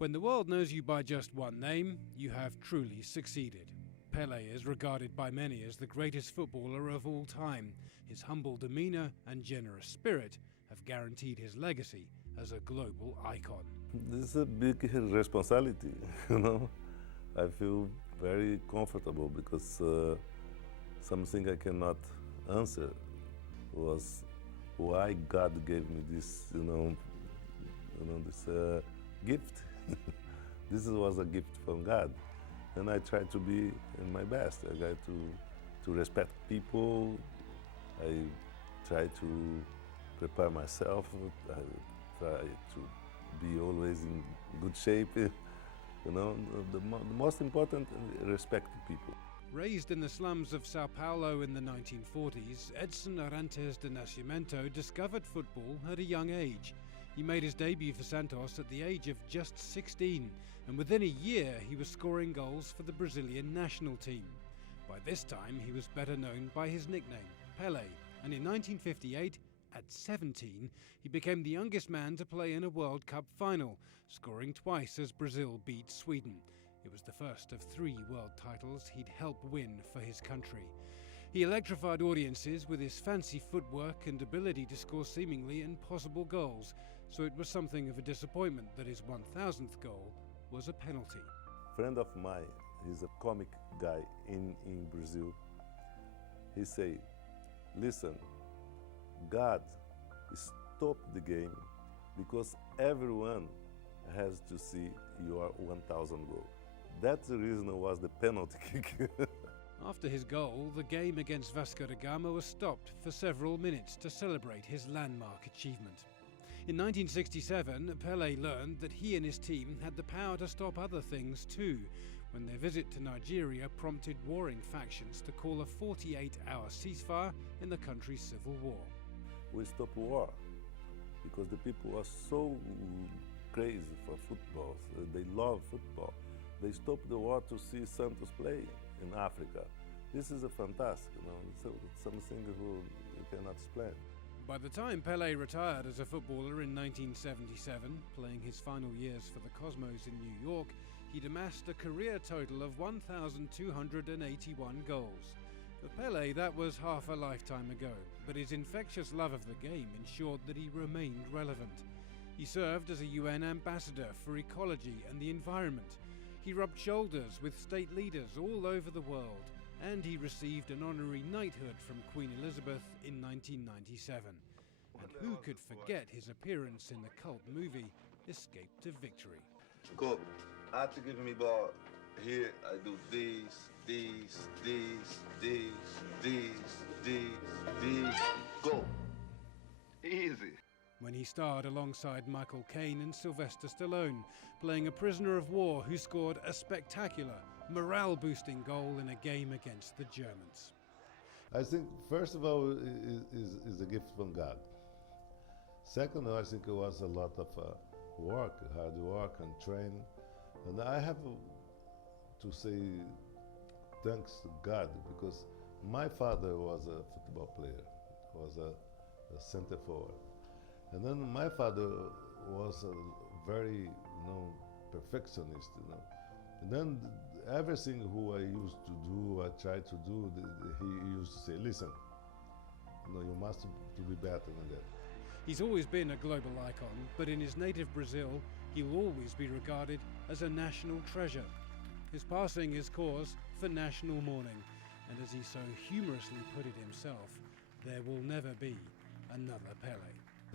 When the world knows you by just one name, you have truly succeeded. Pelé is regarded by many as the greatest footballer of all time. His humble demeanour and generous spirit have guaranteed his legacy as a global icon. This is a big responsibility, I feel very comfortable because something I cannot answer was why God gave me this, this gift. This was a gift from God, and I try to be in my best. I try to respect people. I try to prepare myself. I try to be always in good shape. The most important, respect people. Raised in the slums of Sao Paulo in the 1940s, Edson Arantes de Náscimento discovered football at a young age. He made his debut for Santos at the age of just 16, and within a year he was scoring goals for the Brazilian national team. By this time he was better known by his nickname, Pelé, and in 1958, at 17, he became the youngest man to play in a World Cup final, scoring twice as Brazil beat Sweden. It was the first of 3 world titles he'd helped win for his country. He electrified audiences with his fancy footwork and ability to score seemingly impossible goals, so it was something of a disappointment that his 1000th goal was a penalty. A friend of mine, he's a comic guy in Brazil. He say, listen, God stopped the game because everyone has to see your 1000 goal. That's the reason it was the penalty kick. After his goal, the game against Vasco da Gama was stopped for several minutes to celebrate his landmark achievement. In 1967, Pelé learned that he and his team had the power to stop other things too, when their visit to Nigeria prompted warring factions to call a 48-hour ceasefire in the country's civil war. We stopped war because the people are so crazy for football. They love football. They stopped the war to see Santos play in Africa. This is a fantastic, it's something you cannot explain. By the time Pelé retired as a footballer in 1977, playing his final years for the Cosmos in New York, he'd amassed a career total of 1,281 goals. For Pelé, that was half a lifetime ago, but his infectious love of the game ensured that he remained relevant. He served as a UN ambassador for ecology and the environment. He rubbed shoulders with state leaders all over the world, and he received an honorary knighthood from Queen Elizabeth in 1997. And who could forget his appearance in the cult movie Escape to Victory? Go. After giving me ball, here I do these, go. Easy. When he starred alongside Michael Caine and Sylvester Stallone, playing a prisoner of war who scored a spectacular, morale-boosting goal in a game against the Germans. I think, first of all, is a gift from God. Second, I think it was a lot of work, hard work and training. And I have to say thanks to God, because my father was a football player, was a center forward. And then my father was a very, perfectionist, And then everything who I used to do, I tried to do, he used to say, listen, you must be better than that. He's always been a global icon, but in his native Brazil, he'll always be regarded as a national treasure. His passing is cause for national mourning, and as he so humorously put it himself, there will never be another Pelé.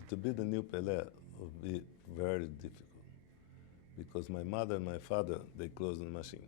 To be the new Pelé would be very difficult, because my mother and my father, they closed the machine.